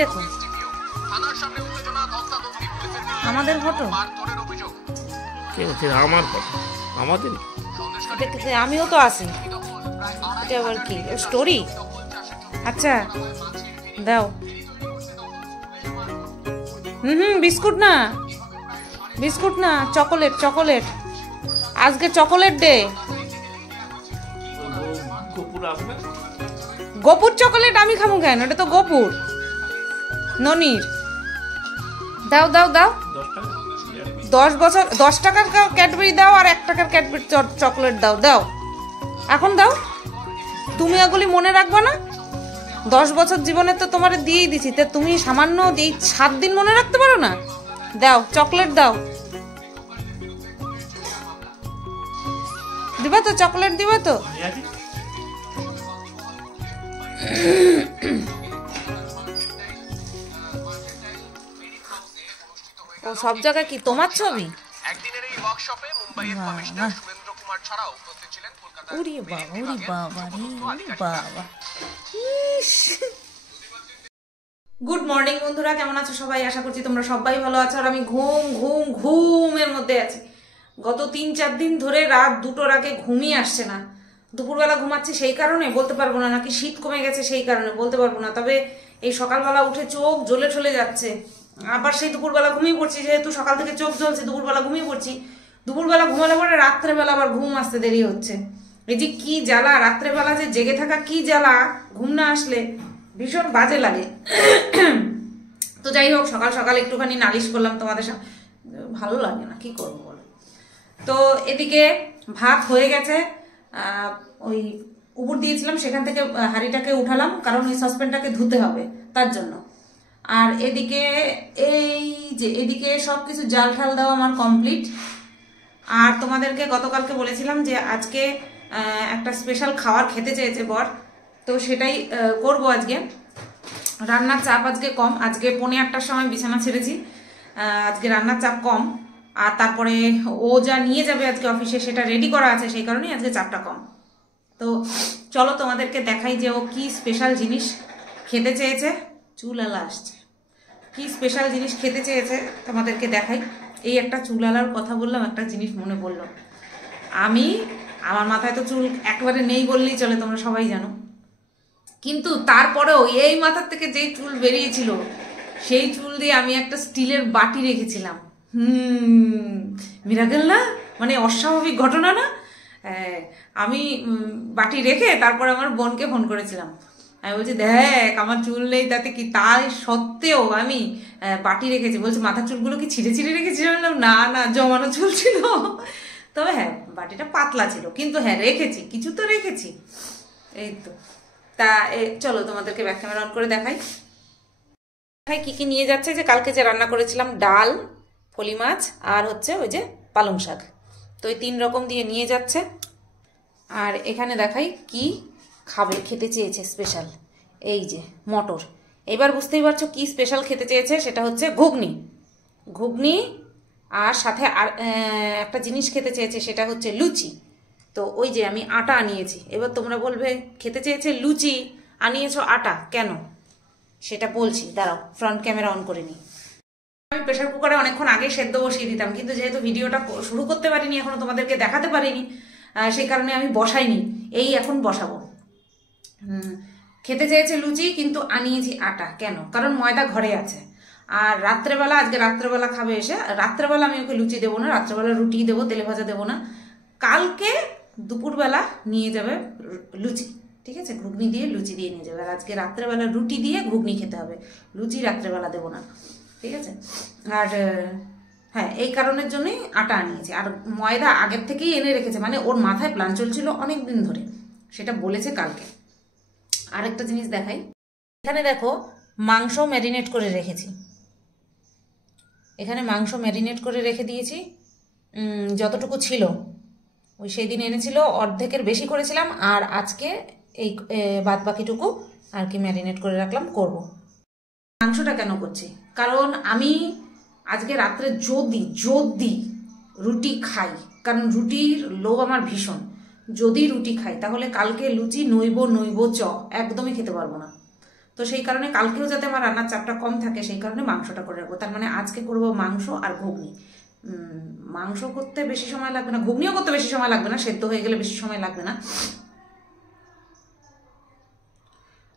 দেখো আমাদের ফটো, আমার ফটো আমাদের, আমিও তো আছি। এটা আবার কি স্টোরি? আচ্ছা দাও। বিস্কুট না, বিস্কুট না, চকোলেট, চকোলেট। আজকে চকোলেট ডে। গোপুর চকোলেট আমি খাবো কেন? এটা তো গোপুর, ননির। দাও দাও দাও। 10 বছর 10 টাকার ক্যাডবেরি দাও আর 1 টাকার ক্যাডবেরি চকলেট দাও। দাও এখন দাও। তুমি এগুলি মনে রাখবা না? 10 বছর জীবনে তো তোমার দিয়েই দিছি, তা তুমি সামান্য এই 7 দিন মনে রাখতে পারো না? দাও চকলেট দাও। দিবা তো চকলেট? দিবা তো? ও সব জায়গায় কি তোমার ছবি? একদিনের এই ওয়ার্কশপে মুম্বাইয়ের কমিশনার শুভেন্দ্র কুমার ছাড়াও উপস্থিত ছিলেন কলকাতার। ওরে বাবা, ওরে বাবা রে বাবা। গুড মর্নিং বন্ধুরা, কেমন আছো সবাই? আশা করছি তোমরা সবাই ভালো আছো। আর আমি ঘুমের মধ্যে আছি। গত 3-4 দিন ধরে রাত 2টোর আগে ঘুমই আসছে না। দুপুরবেলা ঘুমাচ্ছি সেই কারণে বলতে পারবো না, নাকি শীত কমে গেছে সেই কারণে বলতে পারবো না। তবে এই সকালবেলা উঠে চোখ জ্বলে চলে যাচ্ছে। আবার সেই দুপুরবেলা ঘুমিয়ে পড়ছি, যেহেতু সকাল থেকে চোখ জ্বলছে দুপুরবেলা ঘুমিয়ে পড়ছি। দুপুরবেলা ঘুমালে পরে রাত্রেবেলা আবার ঘুম আসতে দেরি হচ্ছে। এই যে কি জ্বালা, রাত্রেবেলা যে জেগে থাকা কি জ্বালা, ঘুম না আসলে ভীষণ বাজে লাগে। তো যাই হোক, সকাল সকাল একটুখানি নালিশ করলাম তোমাদের সাথে, ভালো লাগে না, কি করবো বলো। তো এদিকে ভাত হয়ে গেছে, ওই উপর দিয়েছিলাম, সেখান থেকে হাঁড়িটাকে উঠালাম, কারণ ওই সসপ্যানটাকে ধুতে হবে তার জন্য। আর এদিকে এদিকে সব কিছু জাল ঠাল দেওয়া আমার কমপ্লিট। আর তোমাদেরকে গতকালকে বলেছিলাম যে আজকে একটা স্পেশাল খাবার খেতে চেয়েছে বর, তো সেটাই করব আজকে। রান্নার চাপ আজকে কম, আজকে 8:45টার সময় বিছানা ছেড়েছি, আজকে রান্নার চাপ কম। আর তারপরে ও যা নিয়ে যাবে আজকে অফিসে সেটা রেডি করা আছে, সেই কারণেই আজকে চাপটা কম। তো চলো তোমাদেরকে দেখাই যে ও কি স্পেশাল জিনিস খেতে চেয়েছে। চুলালা আসছে, কি স্পেশাল জিনিস খেতে চেয়েছে তোমাদেরকে দেখাই। এই একটা চুলালার কথা বললাম, একটা জিনিস মনে পড়লো। আমার মাথায় তো চুল একবারে নেই বললেই চলে, তোমরা সবাই জানো, কিন্তু তারপরেও এই মাথার থেকে যেই চুল বেরিয়েছিল সেই চুল দিয়ে আমি একটা স্টিলের বাটি রেখেছিলাম। মিরাকেল না? মানে অস্বাভাবিক ঘটনা না? আমি বাটি রেখে তারপরে আমার বোনকে ফোন করেছিলাম। আমি বলছি দেখ আমার চুল নেই, তাতে কি, তাই সত্ত্বেও আমি বাটি রেখেছি। বলছি মাথার চুলগুলো কি ছিঁড়ে ছিঁড়ে রেখেছি? বললাম না না, জমানো চুল ছিল। তবে হ্যাঁ, বাটিটা পাতলা ছিল, কিন্তু হ্যাঁ রেখেছি, কিছু তো রেখেছি। এই তো। তা চলো তোমাদেরকে ব্যাক ক্যামেরা অন করে দেখাই কি কি নিয়ে যাচ্ছে। যে কালকে যে রান্না করেছিলাম, ডাল, ফলি মাছ আর হচ্ছে ওই যে পালং শাক, তো এই 3 রকম দিয়ে নিয়ে যাচ্ছে। আর এখানে দেখাই কি খেতে চেয়েছে স্পেশাল, এই যে মটর। এবার বুঝতেই পারছো কি স্পেশাল খেতে চেয়েছে, সেটা হচ্ছে ঘুগনি। আর সাথে আর একটা জিনিস খেতে চেয়েছে, সেটা হচ্ছে লুচি। তো ওই যে আমি আটা আনিয়েছি। এবার তোমরা বলবে খেতে চেয়েছে লুচি, আনিয়েছো আটা কেন, সেটা বলছি, দাঁড়াও ফ্রন্ট ক্যামেরা অন করে নিই। আমি প্রেশার কুকারে অনেকক্ষণ আগে সেদ্ধ বসিয়ে দিতাম, কিন্তু যেহেতু ভিডিওটা শুরু করতে পারিনি, এখনো তোমাদেরকে দেখাতে পারিনি, সেই কারণে আমি বসাইনি, এই এখন বসাবো। খেতে চেয়েছে লুচি, কিন্তু আনিয়েছি আটা কেন, কারণ ময়দা ঘরে আছে। আর রাত্রেবেলা, আজকে রাত্রেবেলা খাবে এসে, রাত্রেবেলা আমি ওকে লুচি দেবো না, রাত্রেবেলা রুটি দেবো, তেলে ভাজা দেবো না। কালকে দুপুরবেলা নিয়ে যাবে লুচি, ঠিক আছে, ঘুগনি দিয়ে লুচি দিয়ে নিয়ে যাবে। আর আজকে রাত্রেবেলা রুটি দিয়ে ঘুগনি খেতে হবে, লুচি রাত্রেবেলা দেবো না, ঠিক আছে। আর হ্যাঁ, এই কারণের জন্যই আটা আনিয়েছি। আর ময়দা আগের থেকেই এনে রেখেছে, মানে ওর মাথায় প্ল্যান চলছিল অনেক দিন ধরে, সেটা বলেছে কালকে। আরেকটা জিনিস দেখাই, এখানে দেখো মাংস ম্যারিনেট করে রেখেছি, এখানে মাংস ম্যারিনেট করে রেখে দিয়েছি। যতটুকু ছিল ওই সেই দিন এনেছিল, অর্ধেকের বেশি করেছিলাম, আর আজকে এই বাদ বাকিটুকু আর কি ম্যারিনেট করে রাখলাম, করব। মাংসটা কেন করছি, কারণ আমি আজকে রাত্রে যদি রুটি খাই, কারণ রুটির লোভ আমার ভীষণ, যদি রুটি খাই তাহলে কালকে লুচি নইব চ একদমই খেতে পারবো না। তো সেই কারণে কালকেও যাতে আমার রান্নার চাপটা কম থাকে সেই কারণে মাংসটা করে রাখবো। তার মানে আজকে করব মাংস আর ঘুগনি। মাংস করতে বেশি সময় লাগবে না, ঘুগনিও করতে বেশি সময় লাগবে না, সেদ্ধ হয়ে গেলে বেশি সময় লাগবে না।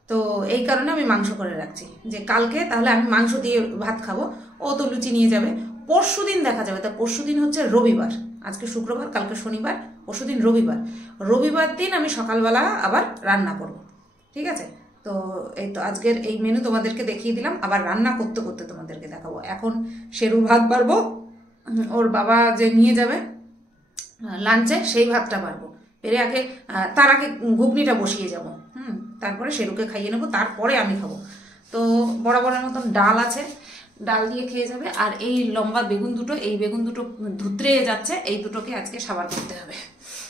তো এই কারণে আমি মাংস করে রাখছি যে কালকে তাহলে আমি মাংস দিয়ে ভাত খাবো, ও তো লুচি নিয়ে যাবে। পরশু দিন দেখা যাবে, তা পরশু দিন হচ্ছে রবিবার, আজকে শুক্রবার, কালকে শনিবার, পরশু দিন রবিবার। রবিবার দিন আমি সকালবেলা আবার রান্না করব, ঠিক আছে? তো এই তো আজকের এই মেনু তোমাদেরকে দেখিয়ে দিলাম, আবার রান্না করতে করতে তোমাদেরকে দেখাবো। এখন শেরুর ভাত বাড়বো, ওর বাবা যে নিয়ে যাবে লাঞ্চে সেই ভাতটা বাড়বো, পেরে আগে তার আগে ঘুগনিটা বসিয়ে যাব, তারপরে শেরুকে খাইয়ে নেবো, তারপরে আমি খাবো। তো বরাবরের মতন ডাল আছে, ডাল দিয়ে খেয়ে যাবে। আর এই লম্বা বেগুন দুটো, এই বেগুন দুটো ধুতরে যাচ্ছে, এই দুটোকে আজকে সাবার করতে হবে,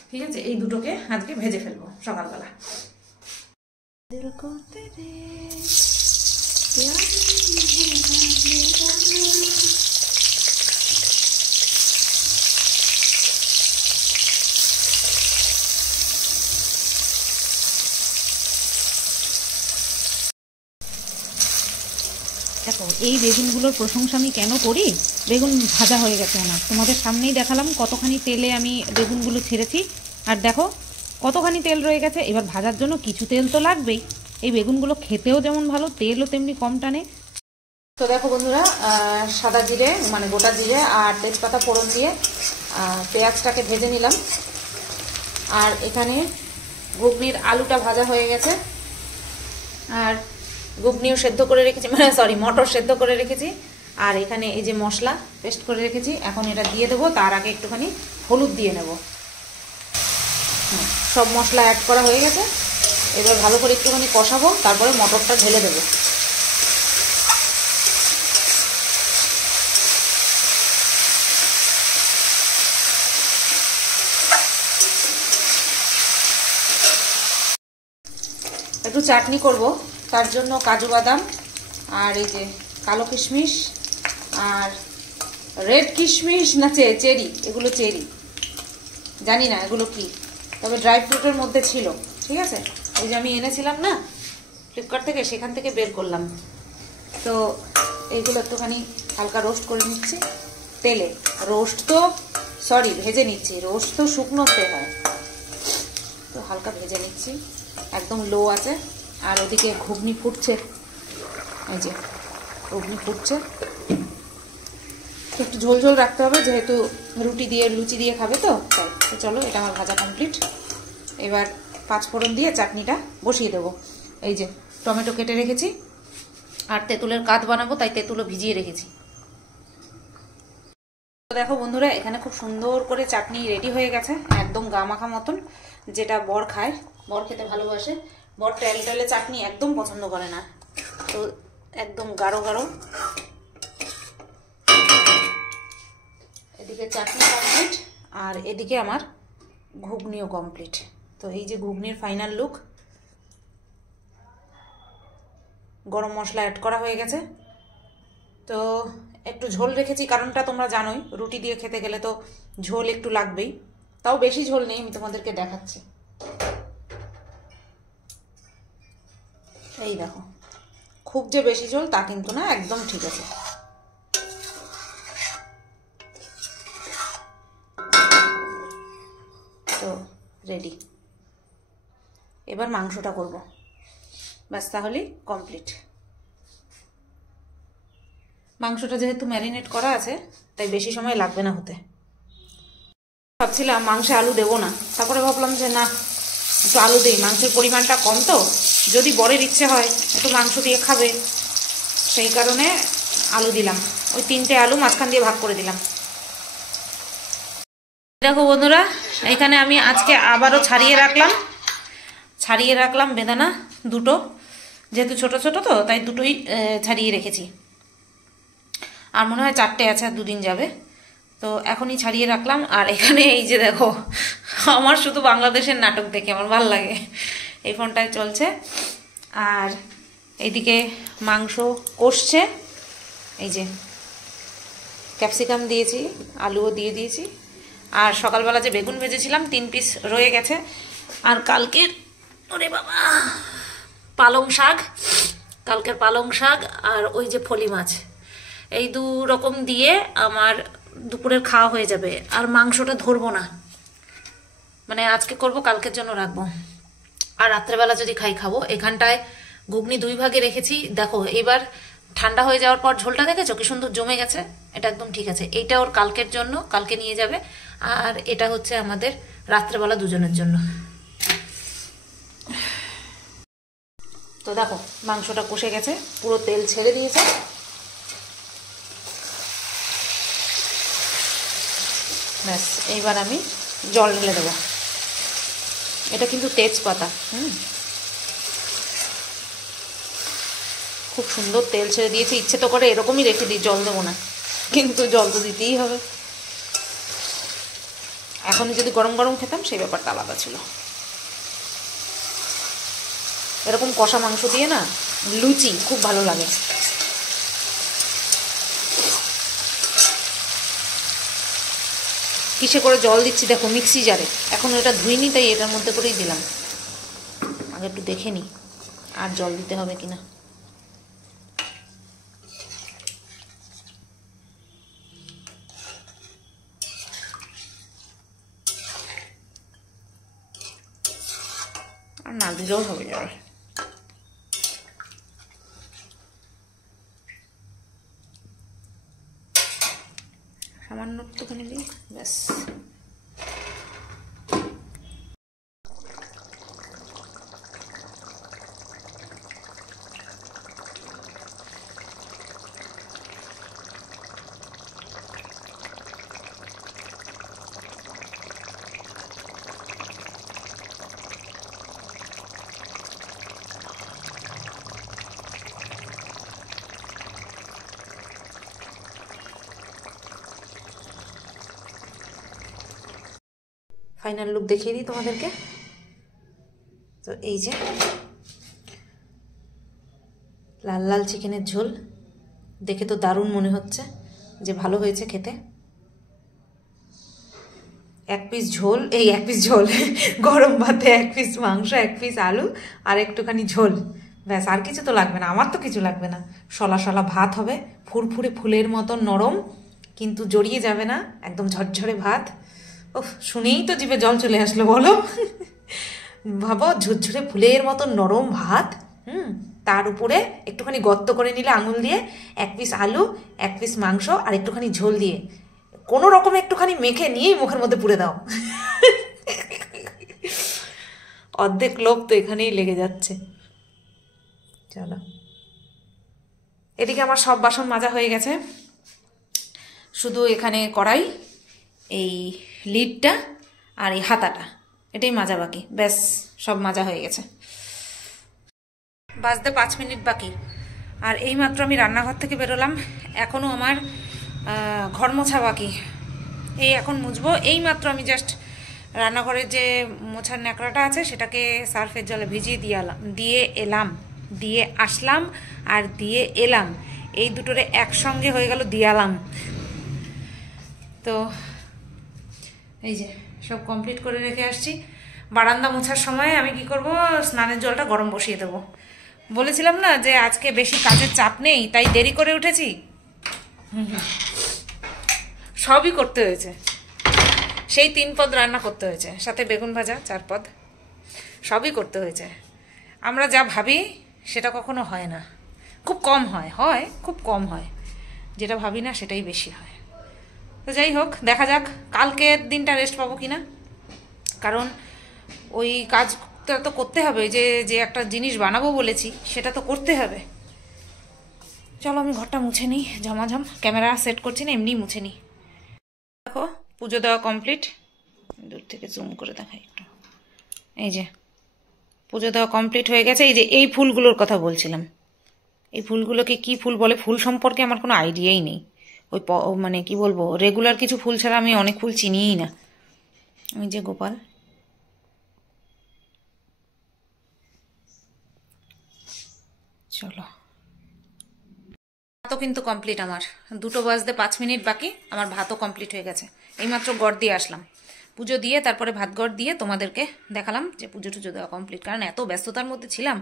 ঠিক আছে? এই দুটোকে আজকে ভেজে ফেলবো সকালবেলা। দেখো এই বেগুনগুলোর প্রশংসা আমি কেন করি, বেগুন ভাজা হয়ে গেছে না, তোমাদের সামনেই দেখালাম কতখানি তেলে আমি বেগুনগুলো ছেড়েছি। আর দেখো কতখানি তেল রয়ে গেছে, এবার ভাজার জন্য কিছু তেল তো লাগবেই। এই বেগুনগুলো খেতেও যেমন ভালো, তেলও তেমনি কম টানে। তো দেখো বন্ধুরা, সাদা জিরে মানে গোটা জিরে আর তেজপাতা ফোড়ন দিয়ে পেঁয়াজটাকে ভেজে নিলাম। আর এখানে ঘুগনির আলুটা ভাজা হয়ে গেছে, আর ঘুগনিও সেদ্ধ করে রেখেছি, মানে সরি মটর সেদ্ধ করে রেখেছি। আর এখানে এই যে মশলা পেস্ট করে রেখেছি, এখন এটা দিয়ে দেবো। তার আগে একটুখানি হলুদ দিয়ে নেব। সব মশলা অ্যাড করা হয়ে গেছে, এবার ভালো করে একটুখানি কষাবো, তারপরে মটরটা ঢেলে দেবো। একটু চাটনি করব, তার জন্য কাজু বাদাম আর এই যে কালো কিশমিশ আর রেড কিশমিশ না চেরি, এগুলো চেরি, জানি না এগুলো কি, তবে ড্রাই ফ্রুটের মধ্যে ছিল, ঠিক আছে? এই যে আমি এনেছিলাম না ফ্লিপকার্ট থেকে, সেখান থেকে বের করলাম। তো এইগুলো একটুখানি হালকা রোস্ট করে নিচ্ছি তেলে। রোস্ট তো সরি ভেজে নিচ্ছি, রোস্ট তো শুকনোতে হয়, তো হালকা ভেজে নিচ্ছি, একদম লো আছে। আর ওদিকে ঘুগনি ফুটছে, এই যে ঘুগনি ফুটছে, একটু ঝোল ঝোল রাখতে হবে যেহেতু লুচি দিয়ে খাবে, তো তাই। তো চলো, এটা আমার ভাজা কমপ্লিট। এবার পাঁচফোড়ন দিয়ে চাটনিটা বসিয়ে দেবো। এই যে টমেটো কেটে রেখেছি, আর তেঁতুলের কাত বানাবো, তাই তেঁতুলও ভিজিয়ে রেখেছি। তো দেখো বন্ধুরা, এখানে খুব সুন্দর করে চাটনি রেডি হয়ে গেছে, একদম গা মাখা মতন, যেটা বর খায়, বর খেতে ভালোবাসে। বর টেলে চাটনি একদম পছন্দ করে না, তো একদম গাঢ় গাঢ়। এদিকে চাটনি কমপ্লিট, আর এদিকে আমার ঘুগনিও কমপ্লিট। তো এই যে ঘুগনির ফাইনাল লুক, গরম মশলা অ্যাড করা হয়ে গেছে। তো একটু ঝোল রেখেছি, কারণটা তোমরা জানোই, রুটি দিয়ে খেতে গেলে তো ঝোল একটু লাগবেই। তাও বেশি ঝোল নেই, আমি তোমাদেরকে দেখাচ্ছি। এই দেখো, খুব যে বেশি ঝোল তা কিন্তু না, একদম ঠিক আছে। তো রেডি, এবার মাংসটা করব, ব্যাস তাহলেই কমপ্লিট। মাংসটা যেহেতু ম্যারিনেট করা আছে, তাই বেশি সময় লাগবে না হতে। ভাবছিলাম মাংসে আলু দেবো না, তারপরে ভাবলাম যে না, একটু আলু দিই, মাংসের পরিমাণটা কম, তো যদি বরের ইচ্ছে হয় একটু মাংস দিয়ে খাবে, সেই কারণে আলু দিলাম। ওই 3টে আলু মাঝখান দিয়ে ভাগ করে দিলাম। দেখো বন্ধুরা, এখানে আমি আজকে আবারও ছাড়িয়ে রাখলাম বেদানা দুটো, যেহেতু ছোট ছোট তো তাই দুটোই ছাড়িয়ে রেখেছি। আর মনে হয় 4টে আছে, আর 2 দিন যাবে, তো এখনই ছাড়িয়ে রাখলাম। আর এখানে এই যে দেখো, আমার শুধু বাংলাদেশের নাটক দেখে আমার ভালো লাগে, এই ফোনটায় চলছে। আর এইদিকে মাংস কষছে, এই যে ক্যাপসিকাম দিয়েছি, আলুও দিয়ে দিয়েছি। আর সকালবেলা যে বেগুন ভেজেছিলাম 3 পিস রয়ে গেছে। আর কালকের ওরে বাবা পালং শাক, কালকের পালং শাক আর ওই যে ফলি মাছ, এই 2 রকম দিয়ে আমার দুপুরের খাওয়া হয়ে যাবে। আর মাংসটা ধরবো না, মানে আজকে করব, কালকের জন্য রাখবো। আর রাত্রেবেলা যদি খাবো। এখানটায় ঘুগনি 2 ভাগে রেখেছি, দেখো এবার ঠান্ডা হয়ে যাওয়ার পর ঝোলটা দেখেছো কি সুন্দর জমে গেছে, এটা একদম ঠিক আছে। এইটা ওর কালকের জন্য, কালকে নিয়ে যাবে। আর এটা হচ্ছে আমাদের রাত্রেবেলা দুজনের জন্য। তো দেখো মাংসটা কষে গেছে, পুরো তেল ছেড়ে দিয়েছে। ব্যাস এইবার আমি জল ঢেলে দেবো। এটা কিন্তু তেজপাতা, খুব সুন্দর তেল ছেড়ে দিয়েছে। ইচ্ছে তো করে এরকমই রেখে দিই, জল দেবো না, কিন্তু জল তো দিতেই হবে। এখনই যদি গরম গরম খেতাম সেই ব্যাপারটা আলাদা ছিল। এরকম কষা মাংস দিয়ে না লুচি খুব ভালো লাগে। কিসে করে জল দিচ্ছি দেখো, মিক্সি জারে। এখন এটা ধুইনি, তাই এটার মধ্যে করেই দিলাম। আগে একটু দেখে নিই আর জল দিতে হবে কিনা। আর না দিলেও হবে জল। সামান্য একটুখানি দিই, ব্যাস। ফাইনাল লুক দেখিয়ে দিই তোমাদেরকে। তো এই যে লাল লাল চিকেনের ঝোল, দেখে তো দারুণ মনে হচ্ছে যে ভালো হয়েছে খেতে। 1 পিস ঝোল, এই 1 পিস ঝোল, গরম ভাতে 1 পিস মাংস, 1 পিস আলু আর একটুখানি ঝোল, ব্যাস। আর কিছু তো লাগবে না, আমার তো কিছু লাগবে না। সলা সলা ভাত হবে, ফুরফুরে ফুলের মতন নরম, কিন্তু জড়িয়ে যাবে না, একদম ঝরঝরে ভাত। ওহ, শুনেই তো জিভে জল চলে আসলো, বলো। ভাবো, ঝরঝরে ফুলের মতন নরম ভাত, তার উপরে একটুখানি গর্ত করে নিলে আঙুল দিয়ে 1 পিস আলু, 1 পিস মাংস আর একটুখানি ঝোল দিয়ে কোনো রকম একটুখানি মেখে নিয়েই মুখের মধ্যে পুরে দাও। অর্ধেক লোভ তো এখানেই লেগে যাচ্ছে। চলো, এদিকে আমার সব বাসন মাজা হয়ে গেছে, শুধু এখানে কড়াই, এই লিডটা আর এই হাতাটা, এটাই মাজা বাকি, ব্যাস সব মাজা হয়ে গেছে। বাজতে 5 মিনিট বাকি। আর এইমাত্র আমি রান্নাঘর থেকে বেরোলাম, এখনও আমার ঘর মোছা বাকি। এই এখন মুছবো। এইমাত্র আমি জাস্ট রান্নাঘরের যে মোছার ন্যাকড়াটা আছে সেটাকে সার্ফের জলে ভিজিয়ে দিয়ে আসলাম আর দিয়ে এলাম, এই দুটোরে একসঙ্গে হয়ে গেল দিয়ালাম। তো এই যে সব কমপ্লিট করে রেখে আসছি। বারান্দা মোছার সময় আমি কি করব, স্নানের জলটা গরম বসিয়ে দেবো। বলেছিলাম না যে আজকে বেশি কাজের চাপ নেই, তাই দেরি করে উঠেছি। সবই করতে হয়েছে, সেই 3 পদ রান্না করতে হয়েছে, সাথে বেগুন ভাজা 4 পদ, সবই করতে হয়েছে। আমরা যা ভাবি সেটা কখনো হয় না, খুব কম হয়, খুব কম হয়। যেটা ভাবি না সেটাই বেশি হয়। তো যাই হোক, দেখা যাক কালকের দিনটা রেস্ট পাবো কিনা, কারণ ওই কাজটা তো করতে হবে, যে একটা জিনিস বানাবো বলেছি সেটা তো করতে হবে। চলো আমি ঘরটা মুছে নিই, ঝমাঝম। ক্যামেরা সেট করছি না, এমনি মুছে নিই। দেখো পুজো দেওয়া কমপ্লিট, দূর থেকে জুম করে দেখাই একটু। এই যে পুজো দেওয়া কমপ্লিট হয়ে গেছে। এই যে এই ফুলগুলোর কথা বলছিলাম, এই ফুলগুলোকে কি ফুল বলে, ফুল সম্পর্কে আমার কোনো আইডিয়াই নেই। ওই মানে কি বলবো, রেগুলার কিছু ফুল ছাড়া আমি অনেক ফুল চিনিই না। আমি যে গোপাল, চলো। ভাতও কিন্তু কমপ্লিট আমার, 2টো বাজতে 5 মিনিট বাকি, আমার ভাতও কমপ্লিট হয়ে গেছে। এইমাত্র গড় দিয়ে আসলাম। পুজো দিয়ে তারপরে ভাতঘর দিয়ে তোমাদেরকে দেখালাম যে পুজো টুজো দেওয়া কমপ্লিট, কারণ এত ব্যস্ততার মধ্যে ছিলাম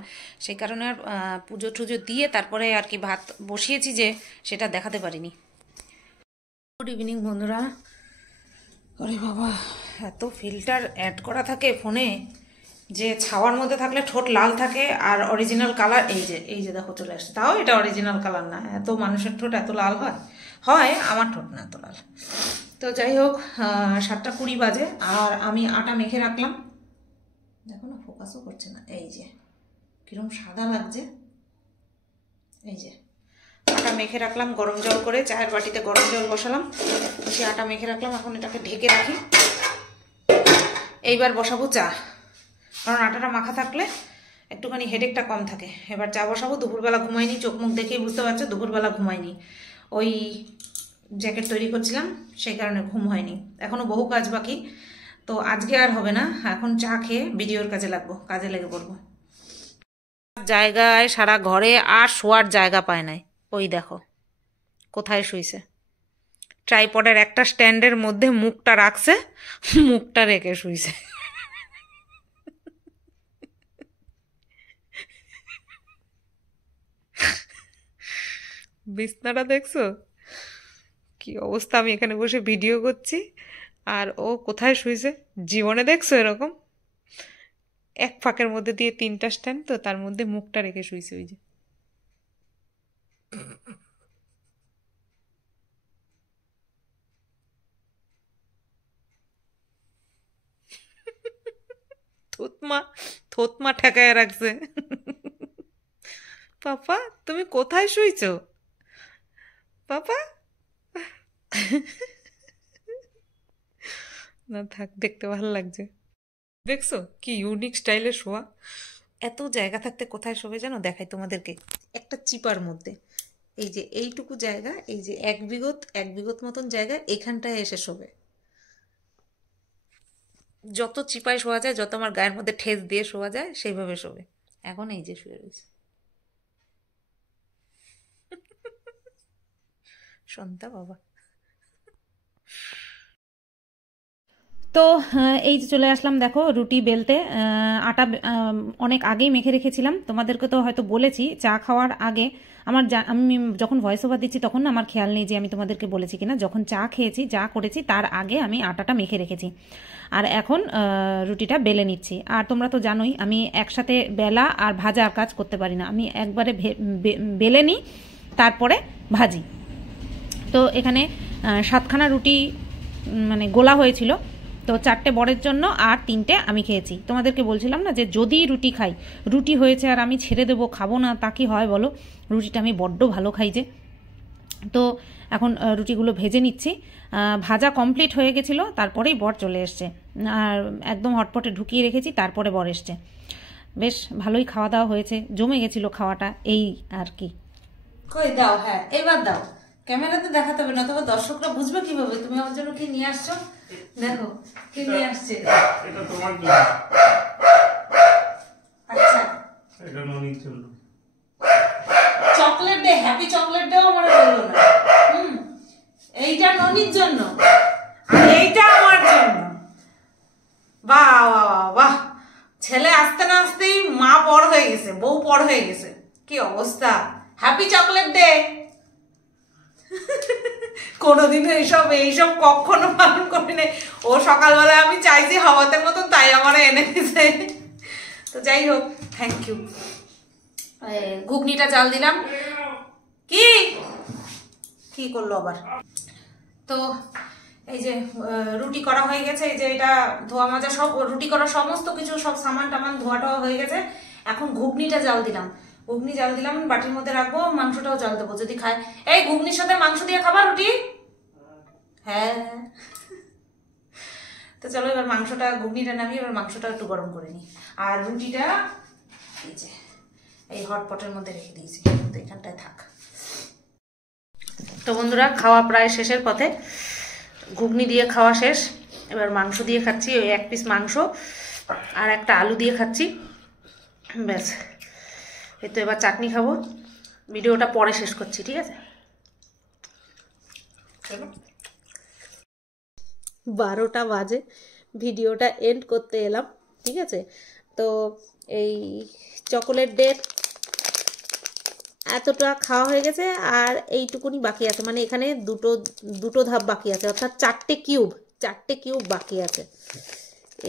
সেই কারণে আর পুজো টুজো দিয়ে তারপরে আর কি ভাত বসিয়েছি যে সেটা দেখাতে পারিনি। গুড ইভিনিং বন্ধুরা। আরে বাবা, এত ফিল্টার অ্যাড করা থাকে ফোনে যে ছাওয়ার মধ্যে থাকলে ঠোঁট লাল থাকে, আর অরিজিনাল কালার এই যে দেখো চলে আসছে। তাও এটা অরিজিনাল কালার না, এত মানুষের ঠোঁট এত লাল হয়? হয়, আমার ঠোঁট না এত লাল। তো যাই হোক, 7:20 বাজে আর আমি আটা মেখে রাখলাম। দেখো না, ফোকাসও করছে না। এই যে কিরম সাদা লাগছে। এই যে আটা মেখে রাখলাম গরম জল করে, চায়ের বাটিতে গরম জল বসালাম, সে আটা মেখে রাখলাম। এখন এটাকে ঢেকে রাখি। এইবার বসাবো চা, কারণ আটাটা মাখা থাকলে একটুখানি হেডেকটা কম থাকে। এবার চা বসাবো। দুপুরবেলা ঘুমাইনি, চোখ মুখ দেখেই বুঝতে পারছো দুপুরবেলা ঘুমাইনি। ওই জ্যাকেট তৈরি করছিলাম, সেই কারণে ঘুম হয়নি। এখনও বহু কাজ বাকি, তো আজকে আর হবে না। এখন চা খেয়ে ভিডিওর কাজে লাগবো, কাজে লেগে পড়বো। জায়গায় সারা ঘরে আর শোয়ার জায়গা পায় নাই। ওই দেখো কোথায় শুইছে। ট্রাইপডের একটা স্ট্যান্ডের মধ্যে মুখটা রাখছে, মুখটা রেখে শুইছে। বিছনাটা দেখছো কি অবস্থা? আমি এখানে বসে ভিডিও করছি আর ও কোথায় শুইছে। জীবনে দেখছো এরকম? এক ফাঁকের মধ্যে দিয়ে 3টা স্ট্যান্ড, তো তার মধ্যে মুখটা রেখে শুইছে। ওই যে থুতমা থুতমা ঠেকায় রাখছে। পাপা তুমি কোথায় শুইছো পাপা? না থাক, দেখতে ভালো লাগছে। দেখছো কি ইউনিক স্টাইলে শোয়া। এত জায়গা থাকতে কোথায় শোবে জানো? দেখাই তোমাদেরকে। একটা চিপার মধ্যে এই যে এইটুকু জায়গা, এই যে এক বিঘত মতন জায়গা, এখানটায় এসে শোবে। যত চিপায় শোয়া যায়, যত আমার গায়ের মধ্যে ঠেস দিয়ে শোয়া যায়, সেইভাবে শোবে। এখন এই যে শুয়ে রয়েছে সন্তা বাবা। তো এই যে চলে আসলাম, দেখো রুটি বেলতে। আটা অনেক আগেই মেখে রেখেছিলাম, তোমাদেরকে তো হয়তো বলেছি চা খাওয়ার আগে। আমি যখন ভয়েস ওভার দিচ্ছি তখন আমার খেয়াল নেই যে আমি তোমাদেরকে বলেছি কিনা। যখন চা খেয়েছি, চা করেছি, তার আগে আমি আটাটা মেখে রেখেছি। আর এখন রুটিটা বেলে নিচ্ছি। আর তোমরা তো জানোই আমি একসাথে বেলা আর ভাজার কাজ করতে পারি না। আমি একবারে বেলে নিই, তারপরে ভাজি। তো এখানে 7খানা রুটি মানে গোলা হয়েছিল। তো 4টে বরের জন্য আর 3টে আমি খেয়েছি। তোমাদেরকে বলছিলাম না যে যদি রুটি খাই, রুটি হয়েছে আর আমি ছেড়ে দেবো, খাবো না, তা কি হয় বলো? রুটিটা আমি বড্ড ভালো খাই যে। তো এখন রুটিগুলো ভেজে নিচ্ছি। ভাজা কমপ্লিট হয়ে গেছিলো, তারপরেই বর চলে এসছে। আর একদম হটপটে ঢুকিয়ে রেখেছি, তারপরে বর এসছে। বেশ ভালোই খাওয়া দাওয়া হয়েছে, জমে গেছিলো খাওয়াটা, এই আর কি। কই দাও, হ্যাঁ এবার দাও। ক্যামেরাতে দেখাতে হবে না, তবে দর্শকরা বুঝবে কিভাবে তুমি আমার জন্য কি নিয়ে আসছো। দেখো কি নিয়ে আসছে। এটা তোমার জন্য, আচ্ছা এটা ননির জন্য। চকলেট ডে, হ্যাপি চকলেট ডেও মনে করলো না। এইটা ননির জন্য আর এইটা আমার জন্য। বাহ বাহ বাহ, ছেলে আসতে না আসতেই মা পর হয়ে গেছে, বউ পর হয়ে গেছে। কি অবস্থা। Happy chocolate day. কোনোদিনও এইসব কখনো পালন করি নাই। ও সকালবেলায় আমি চাইছি হাওয়াতের মতন, তাই আমার এনে দিয়েছে। তো যাই হোক, থ্যাংক ইউ। ঘুগনিটা চাল দিলাম। কি কি করলো আবার? তো এই যে রুটি করা হয়ে গেছে। এই যে এটা ধোয়া মাজা সব, রুটি করার সমস্ত কিছু সব সামান টামান ধোয়া টোয়া হয়ে গেছে। এখন ঘুগনিটা জাল দিলাম। ঘুগনি জাল দিলাম, বাটির মধ্যে রাখবো। মাংসটাও জাল দেবো যদি খায়। এই ঘুগনির সাথে মাংস দিয়ে খাবার রুটি? হ্যাঁ। তো চলো এবার মাংসটা, ঘুগনিটা নামিয়ে এবার মাংসটা একটু গরম করে নিই। আর রুটিটা এই যে এই হটপটের মধ্যে রেখে দিয়েছি, তো এখানটায় থাক। তো বন্ধুরা, খাওয়া প্রায় শেষের পথে। ঘুগনি দিয়ে খাওয়া শেষ, এবার মাংস দিয়ে খাচ্ছি। ওই 1 পিস মাংস আর একটা আলু দিয়ে খাচ্ছি, ব্যাস। এই তো এবার চাটনি খাবো। ভিডিওটা পরে শেষ করছি, ঠিক আছে? 12টা বাজে, ভিডিওটা এন্ড করতে এলাম, ঠিক আছে? তো এই চকোলেট ডেট এতটা খাওয়া হয়ে গেছে, আর এইটুকুনি বাকি আছে, মানে এখানে দুটো ধাপ বাকি আছে, অর্থাৎ 4টে কিউব বাকি আছে।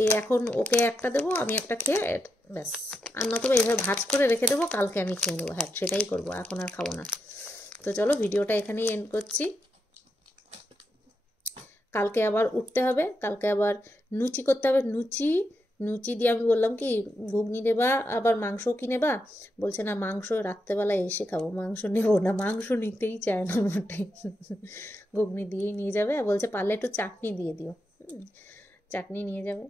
এই এখন ওকে একটা দেবো, আমি একটা খেয়ে ব্যাস। আর নতুবা এইভাবে ভাজ করে রেখে দেবো, কালকে আমি খেয়ে নেবো। হ্যাঁ, সেটাই করবো, এখন আর খাবো না। তো চলো ভিডিওটা এখানেই এন্ড করছি। কালকে আবার উঠতে হবে, কালকে আবার লুচি করতে হবে। লুচি দিয়ে আমি বললাম কি ঘুগনি নেবা, আবার মাংসও কি নেবা? বলছে না, মাংস রাত্রেবেলায় এসে খাবো, মাংস নেবো না, মাংস নিতেই চায় না মোটে। ঘুগনি দিয়েই নিয়ে যাবে, আর বলছে পারলে একটু চাটনি দিয়ে দিও। চাটনি নিয়ে যাবে,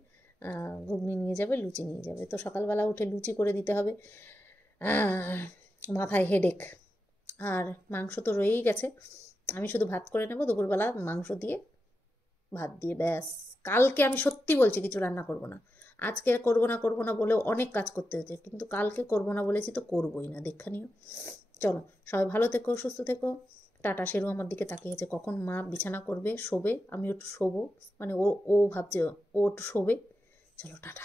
ঘুগনি নিয়ে যাবে, লুচি নিয়ে যাবে। তো সকালবেলা উঠে লুচি করে দিতে হবে, মাথায় হেডেক। আর মাংস তো রয়েই গেছে, আমি শুধু ভাত করে নেবো দুপুরবেলা, মাংস দিয়ে ভাত দিয়ে ব্যাস। কালকে আমি সত্যি বলছি কিছু রান্না করব না। আজকে করবো না বলেও অনেক কাজ করতে হয়েছে, কিন্তু কালকে করবো না বলেছি তো করবোই না, দেখা নিও। চলো সবাই ভালো থেকো, সুস্থ থেকো, টাটা। শেরু আমার দিকে তাকিয়েছে কখন মা বিছানা করবে, শোবে, আমি একটু শোবো, মানে ও ভাবছে ও একটু শোবে। চলো টাটা।